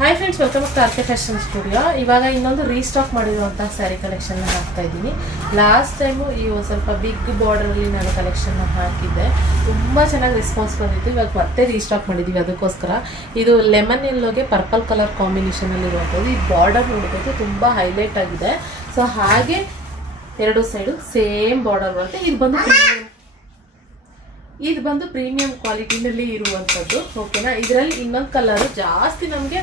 Hi friends, welcome to R K fashion studio. ಇವಾಗ ಇನ್ನೊಂದು restock ಮಾಡಿರುವಂಥ ಸ್ಯಾರಿ ಕಲೆಕ್ಷನ್ನ ಹಾಕ್ತಾ ಇದ್ದೀನಿ. ಲಾಸ್ಟ್ ಟೈಮು ಈ ಸ್ವಲ್ಪ ಬಿಗ್ ಬಾರ್ಡರಲ್ಲಿ ನಾನು ಕಲೆಕ್ಷನ್ನ ಹಾಕಿದ್ದೆ, ತುಂಬ ಚೆನ್ನಾಗಿ ರೆಸ್ಪಾನ್ಸ್ ಬಂದಿತ್ತು. ಇವಾಗ ಮತ್ತೆ ರೀಸ್ಟಾಕ್ ಮಾಡಿದ್ದೀವಿ. ಅದಕ್ಕೋಸ್ಕರ ಇದು ಲೆಮನ್ ಎಲ್ಲೋಗೆ ಪರ್ಪಲ್ ಕಲರ್ ಕಾಂಬಿನೇಷನಲ್ಲಿರುವಂಥದ್ದು. ಈ ಬಾರ್ಡರ್ ನೋಡ್ಬೋದು ತುಂಬ ಹೈಲೈಟ್ ಆಗಿದೆ. ಸೊ ಹಾಗೆ ಎರಡು ಸೈಡು ಸೇಮ್ ಬಾರ್ಡರ್ ಬರುತ್ತೆ. ಇದು ಬಂದು ಪ್ರೀಮಿಯಂ ಕ್ವಾಲಿಟಿನಲ್ಲಿ ಇರುವಂಥದ್ದು. ಓಕೆನಾ. ಇದರಲ್ಲಿ ಇನ್ನೊಂದು ಕಲರು ಜಾಸ್ತಿ ನಮಗೆ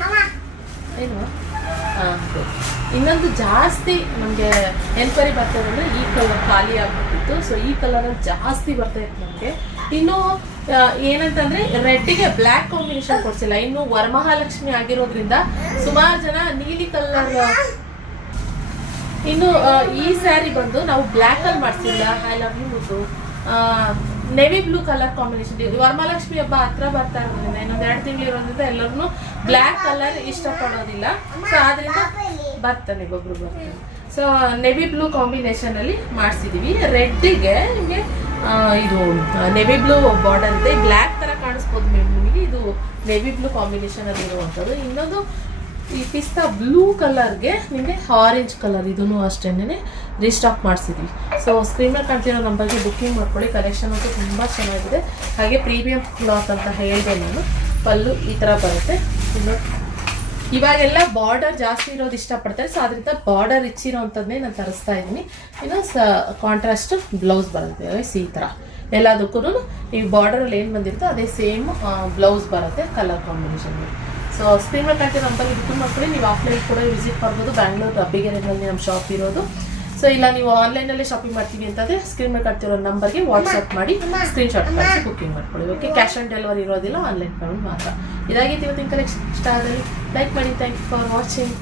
ಇನ್ನೊಂದು ಜಾಸ್ತಿ ನಮಗೆ ಎನ್ಕ್ವೈರಿ ಬರ್ತದೆ ಅಂದರೆ ಈ ಕಲರ್ ಖಾಲಿ ಆಗ್ಬಿಟ್ಟಿತ್ತು. ಸೊ ಈ ಕಲರಲ್ಲಿ ಜಾಸ್ತಿ ಬರ್ತಾ ಇತ್ತು ನಮಗೆ. ಇನ್ನು ಏನಂತಂದರೆ ರೆಡ್ಡಿಗೆ ಬ್ಲ್ಯಾಕ್ ಕಾಂಬಿನೇಷನ್ ಕೊಡ್ಸಿಲ್ಲ. ಇನ್ನು ವರಮಹಾಲಕ್ಷ್ಮಿ ಆಗಿರೋದ್ರಿಂದ ಸುಮಾರು ಜನ ನೀಲಿ ಕಲರ್. ಇನ್ನು ಈ ಸ್ಯಾರಿ ಬಂದು ನಾವು ಬ್ಲ್ಯಾಕಲ್ಲಿ ಮಾಡಿಸಿಲ್ಲ. ಐ ಲವ್ ಯು ಮುದ್ದು navy blue colour combination. Varamahalakshmi ಹಬ್ಬ ಹತ್ರ ಬರ್ತಾ ಇರೋದ್ರಿಂದ ಇನ್ನೊಂದು 2 ತಿಂಗಳು ಇರೋದ್ರಿಂದ ಎಲ್ಲರೂ ಬ್ಲ್ಯಾಕ್ ಕಲರ್ ಇಷ್ಟಪಡೋದಿಲ್ಲ. ಸೊ ಆದ್ರಿಂದ ಬರ್ತಾನೆ ಒಬ್ಬೊಬ್ರು. ಸೊ ನೇವಿ ಬ್ಲೂ ಕಾಂಬಿನೇಷನ್ ಅಲ್ಲಿ ಮಾಡಿಸಿದೀವಿ. ರೆಡ್ಡಿಗೆ ನಿಮಗೆ ಇದು ನೇವಿ ಬ್ಲೂ ಬಾರ್ಡರ್ ಇದೆ. ಬ್ಲ್ಯಾಕ್ ತರ ಕಾಣಿಸ್ಬೋದು ನಿಮಗೆ. ಇದು ನೇವಿ ಬ್ಲೂ ಕಾಂಬಿನೇಷನ್ ಅಲ್ಲಿ ಇರುವಂಥದ್ದು. ಇನ್ನೊಂದು ಈ ಪಿಸ್ತಾ ಬ್ಲೂ ಕಲರ್ಗೆ ನಿಮಗೆ ಆರೆಂಜ್ ಕಲರ್, ಇದನ್ನು ಅಷ್ಟೇನೆ ರೀಸ್ಟಾಕ್ ಮಾಡಿಸಿದ್ವಿ. ಸೊ ಸ್ಕ್ರೀನ್ ಮೇಲೆ ಕಾಣ್ತಿರೋ ನಂಬರ್ಗೆ ಬುಕ್ಕಿಂಗ್ ಮಾಡ್ಕೊಳ್ಳಿ. ಕಲೆಕ್ಷನ್ ಅಂತೂ ತುಂಬ ಚೆನ್ನಾಗಿದೆ. ಹಾಗೆ ಪ್ರೀಮಿಯಂ ಕ್ಲಾತ್ ಅಂತ ಹೇಳಿದೆ ನಾನು. ಪಲ್ಲು ಈ ಥರ ಬರುತ್ತೆ. ಇನ್ನು ಇವಾಗೆಲ್ಲ ಬಾರ್ಡರ್ ಜಾಸ್ತಿ ಇರೋದು ಇಷ್ಟಪಡ್ತಾರೆ. ಸೊ ಅದರಿಂದ ಬಾರ್ಡರ್ ಇಚ್ಚಿರೋವಂಥದ್ದನ್ನೇ ನಾನು ತರಿಸ್ತಾ ಇದ್ದೀನಿ. ಇನ್ನು ಕಾಂಟ್ರಾಸ್ಟ್ ಬ್ಲೌಸ್ ಬರುತ್ತೆ. ಈ ಥರ ಎಲ್ಲದಕ್ಕೂ ಈ ಬಾರ್ಡರಲ್ಲಿ ಏನು ಬಂದಿರುತ್ತೋ ಅದೇ ಸೇಮ್ ಬ್ಲೌಸ್ ಬರುತ್ತೆ ಕಲರ್ ಕಾಂಬಿನೇಷನ್. ಸೊ ಸ್ಕ್ರೀನ್ ಮೇಲೆ ಕಾಣ್ತಿರೋ ನಂಬರ್ಗೆ ಬುಕ್ಕಿಂಗ್ ಮಾಡ್ಕೊಳ್ಳಿ. ನೀವು ಆಫ್ಲೈನ್ ಕೂಡ ವಿಸಿಟ್ ಮಾಡ್ಬೋದು. ಬ್ಯಾಂಗ್ಳೂರು ಅಬ್ಬಿಗೆರೆನಲ್ಲಿ ನಮ್ಮ ಶಾಪ್ ಇರೋದು. ಸೊ ಇಲ್ಲ ನೀವು ಆನ್ಲೈನಲ್ಲೇ ಶಾಪಿಂಗ್ ಮಾಡ್ತೀವಿ ಅಂತಂದರೆ ಸ್ಕ್ರೀನ್ ಮೇಲೆ ಕಾಣ್ತಿರೋ ನಂಬರ್ಗೆ ವಾಟ್ಸಪ್ ಮಾಡಿ ಸ್ಕ್ರೀನ್ಶಾಟ್ ಕಳಿಸಿ ಬುಕ್ಕಿಂಗ್ ಮಾಡ್ಕೊಳ್ಳಿ. ಓಕೆ. ಕ್ಯಾಶ್ ಆನ್ ಡೆಲಿವರಿ ಇರೋದಿಲ್ಲ, ಆನ್ಲೈನ್ ಪೇಮೆಂಟ್ ಮಾತ್ರ. ಇದಾಗಿತ್ತು ಇವತ್ತಿನ ಕಲೆಕ್ಷನ್. ಇಷ್ಟ ಆದರೆ ಲೈಕ್ ಮಾಡಿ. Thank you for watching.